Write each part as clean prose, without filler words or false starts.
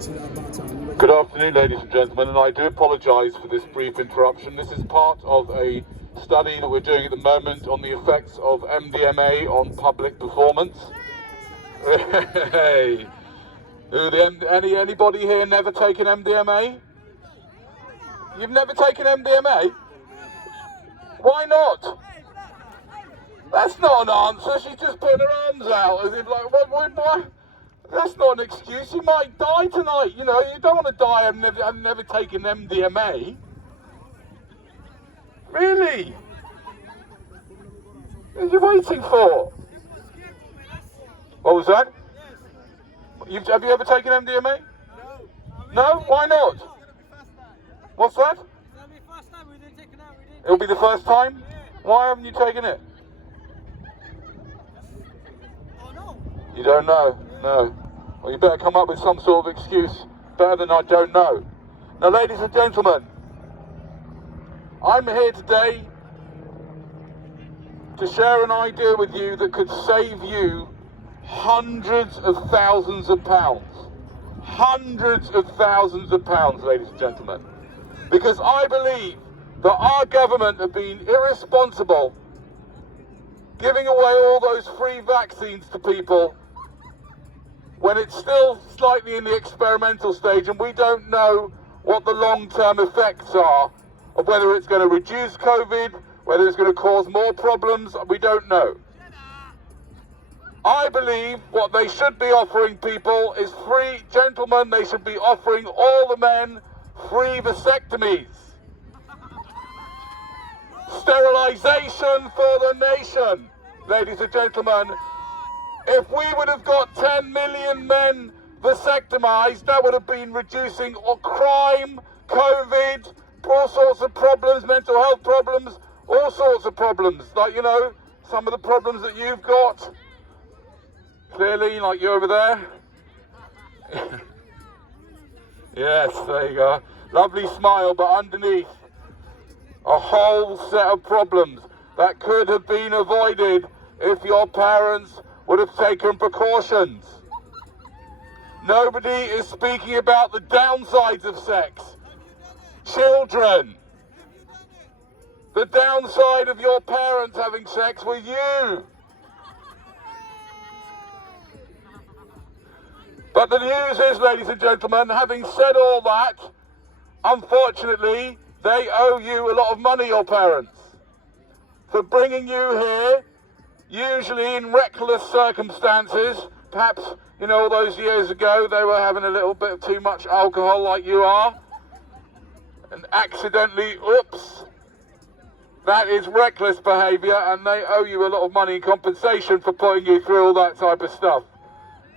Good afternoon, ladies and gentlemen, and I do apologise for this brief interruption. This is part of a study that we're doing at the moment on the effects of MDMA on public performance. Hey, anybody here never taken MDMA? You've never taken MDMA? Why not? That's not an answer. She's just putting her arms out as if like, what? That's not an excuse. You might die tonight. You know, you don't want to die. I've never taken MDMA. Really? What are you waiting for? What was that? Have you ever taken MDMA? No? Why not? What's that? It'll be the first time? Why haven't you taken it? You don't know? No. Well, you better come up with some sort of excuse better than I don't know. Now, ladies and gentlemen, I'm here today to share an idea with you that could save you hundreds of thousands of pounds. Hundreds of thousands of pounds, ladies and gentlemen. Because I believe that our government have been irresponsible giving away all those free vaccines to people when it's still slightly in the experimental stage and we don't know what the long-term effects are of whether it's going to reduce COVID, whether it's going to cause more problems, we don't know. I believe what they should be offering people is free, gentlemen, they should be offering all the men free vasectomies. Sterilisation for the nation, ladies and gentlemen. If we would have got 10 million men vasectomized, that would have been reducing crime, COVID, all sorts of problems, mental health problems, all sorts of problems. Like, you know, some of the problems that you've got. Clearly, like you over there. Yes, there you go. Lovely smile, but underneath a whole set of problems that could have been avoided if your parents would have taken precautions. Nobody is speaking about the downsides of sex. Children. The downside of your parents having sex with you. But the news is, ladies and gentlemen, having said all that, unfortunately, they owe you a lot of money, your parents, for bringing you here, usually in reckless circumstances. Perhaps, you know, all those years ago, they were having a little bit of too much alcohol like you are, and accidentally, oops, that is reckless behaviour, and they owe you a lot of money in compensation for putting you through all that type of stuff.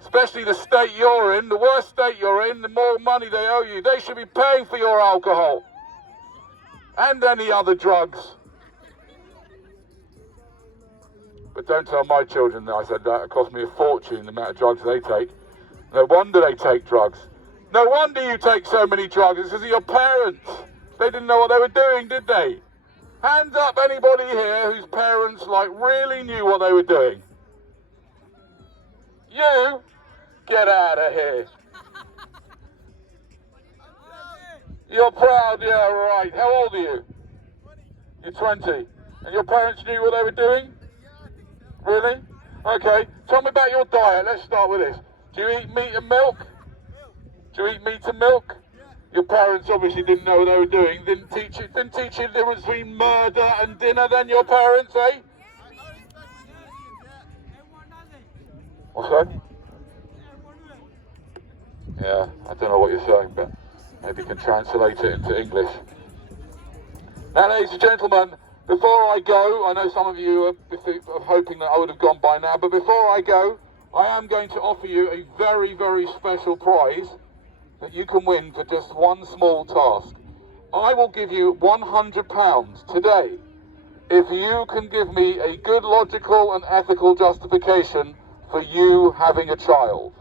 Especially the state you're in, the worse state you're in, the more money they owe you. They should be paying for your alcohol and any other drugs. But don't tell my children that I said that. It cost me a fortune, the amount of drugs they take. No wonder they take drugs. No wonder you take so many drugs. It's because of your parents. They didn't know what they were doing, did they? Hands up anybody here whose parents, like, really knew what they were doing. You, get out of here. You're proud, yeah, right. How old are you? You're 20. And your parents knew what they were doing? Really? Okay. Tell me about your diet. Let's start with this. Do you eat meat and milk? Do you eat meat and milk? Your parents obviously didn't know what they were doing. Didn't teach you the difference between murder and dinner then, your parents, eh? What's that? Yeah, I don't know what you're saying, but maybe you can translate it into English. Now, ladies and gentlemen, before I go, I know some of you are hoping that I would have gone by now, but before I go, I am going to offer you a very, very special prize that you can win for just one small task. I will give you £100 today if you can give me a good logical and ethical justification for you having a child.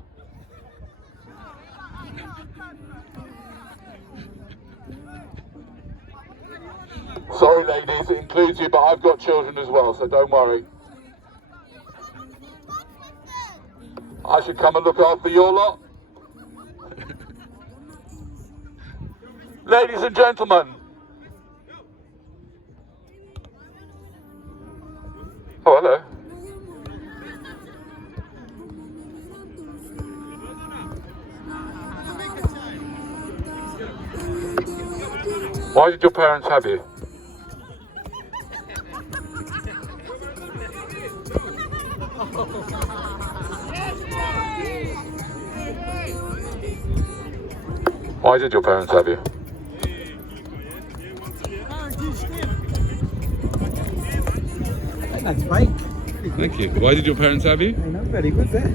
Sorry ladies, it includes you, but I've got children as well, so don't worry. I should come and look after your lot. Ladies and gentlemen. Oh, hello. Why did your parents have you? Why did your parents have you? Thanks, mate. Thank you. Why did your parents have you? I know, very good there.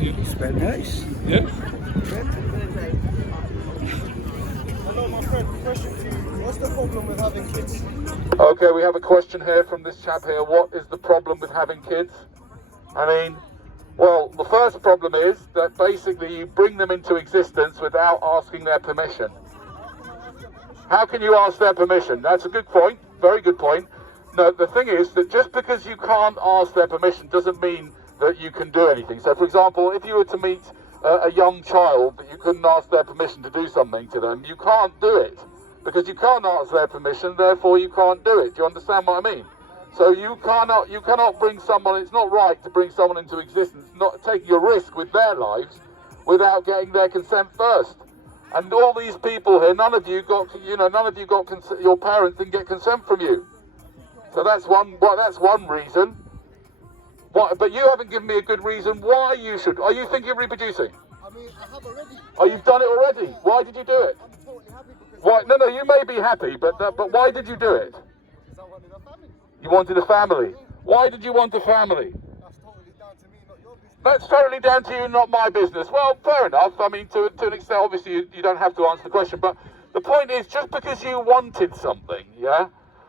It's very nice. Yeah. Hello, my friend. Question to you. What's the problem with having kids? Okay, we have a question here from this chap here. What is the problem with having kids? I mean, well, the first problem is that basically you bring them into existence without asking their permission. How can you ask their permission? That's a good point. Very good point. No, the thing is that just because you can't ask their permission doesn't mean that you can do anything. So, for example, if you were to meet a young child that you couldn't ask their permission to do something to them, you can't do it. Because you can't ask their permission, therefore you can't do it. Do you understand what I mean? So you cannot bring someone, it's not right to bring someone into existence, not taking a risk with their lives without getting their consent first. And all these people here, none of you got your parents didn't get consent from you. So that's one reason. But you haven't given me a good reason why you should. Are you thinking of reproducing? I mean, I have already. Oh, you've done it already. Why did you do it? I'm totally happy because. Why? No, you may be happy, but why did you do it? Because I wanted a family. You wanted a family. Why did you want a family? That's totally down to me, not your business. That's totally down to you, not my business. Well, fair enough. I mean, to an extent, obviously, you don't have to answer the question. But the point is, just because you wanted something, yeah?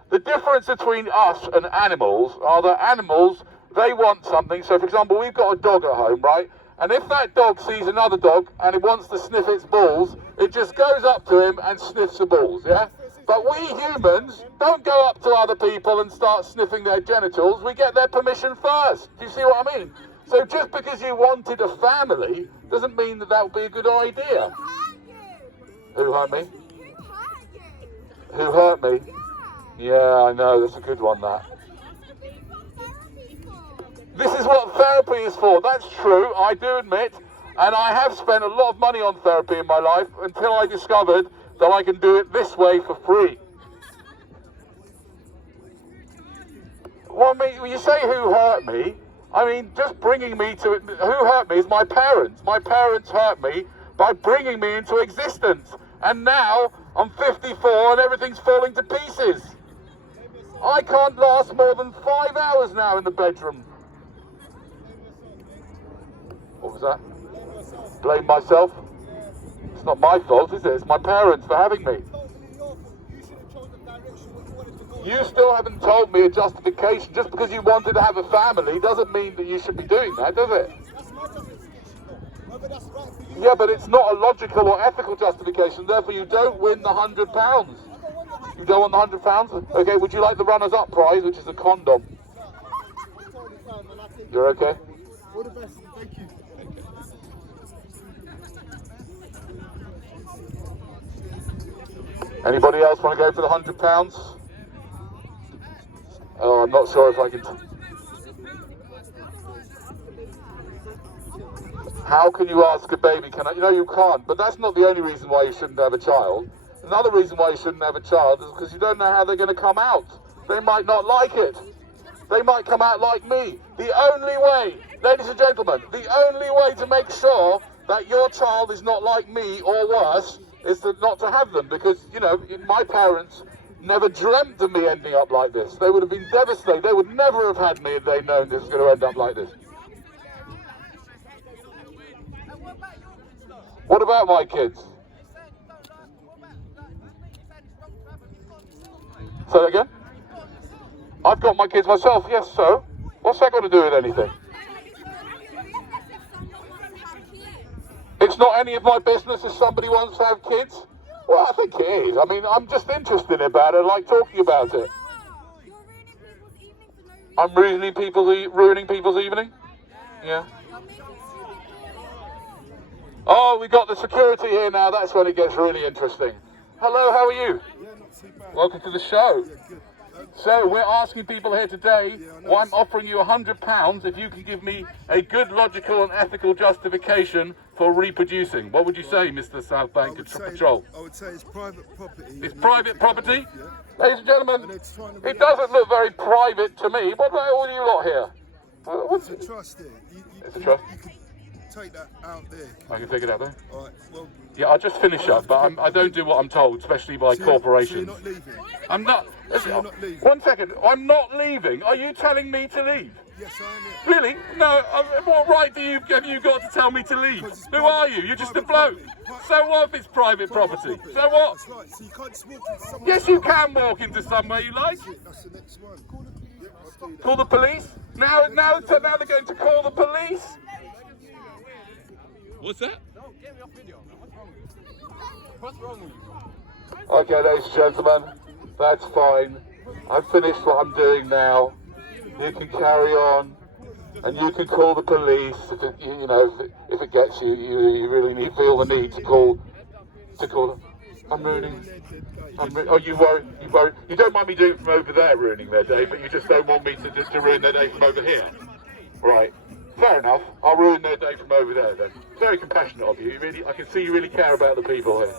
The difference between us and animals are that animals, they want something. So, for example, we've got a dog at home, right? And if that dog sees another dog and it wants to sniff its balls, it just goes up to him and sniffs the balls, yeah? But we humans don't go up to other people and start sniffing their genitals. We get their permission first. Do you see what I mean? So just because you wanted a family doesn't mean that would be a good idea. Who hurt me? Who hurt me? Yeah, I know. That's a good one, that. This is what therapy is for. That's true, I do admit. And I have spent a lot of money on therapy in my life until I discovered that I can do it this way for free. Well, when you say who hurt me, I mean, just bringing me to it. Who hurt me is my parents. My parents hurt me by bringing me into existence. And now I'm 54 and everything's falling to pieces. I can't last more than 5 hours now in the bedroom. What was that? Blame myself? It's not my fault, is it? It's my parents for having me. You still haven't told me a justification. Just because you wanted to have a family doesn't mean that you should be doing that, does it? Yeah, but it's not a logical or ethical justification. Therefore, you don't win the £100. You don't want the £100? Okay, would you like the runners-up prize, which is a condom? You're okay? All the best. Thank you. Anybody else want to go for the £100? Oh, I'm not sure if I can. How can you ask a baby? Can I? You know you can't. But that's not the only reason why you shouldn't have a child. Another reason why you shouldn't have a child is because you don't know how they're going to come out. They might not like it. They might come out like me. The only way, ladies and gentlemen, the only way to make sure that your child is not like me or worse is not to have them. Because, you know, my parents never dreamt of me ending up like this. They would have been devastated. They would never have had me if they'd known this was going to end up like this. What about my kids? Say that again? I've got my kids myself, yes, so? What's that got to do with anything? It's not any of my business if somebody wants to have kids. Well, I think it is. I mean, I'm just interested about it. I like talking about it. I'm ruining people's evening? Yeah. Oh, we got the security here now. That's when it gets really interesting. Hello, how are you? Yeah, not too bad. Welcome to the show. Yeah, good. So we're asking people here today, well, I'm offering you £100 if you can give me a good, logical and ethical justification for reproducing. What would you say, Mr. South Bank Patrol? I would say it's private property. It's private property? Yeah. Ladies and gentlemen, And it's trying to it doesn't look very private to me. What about all you lot here? It's a trust here. It's a trust? You can take that out there. I can take it out there? All right, well... Yeah, I'll just finish up, but I don't do what I'm told, especially by corporations. So you're not leaving? I'm not. So you're not leaving? 1 second. I'm not leaving. Are you telling me to leave? Yes, I am, yeah. Really? No. What right have you got to tell me to leave? Who are you? You're just a bloke. So what if it's private property? So what? That's right. So you can't just walk into someone's Yes, you can walk into somewhere you like. That's the next one. Call the police. Now they're going to call the police. What's that? Don't get me off video, man. What's wrong with you? Okay, ladies and gentlemen, that's fine. I've finished what I'm doing now. You can carry on, and you can call the police if it, if it gets you. You really feel the need to call them. I'm ruining. Oh, you won't. You don't mind me doing it from over there, ruining their day, but you just don't want me to ruin their day from over here. Right. Fair enough. I'll ruin their day from over there then. Very compassionate of you. I can see you really care about the people here.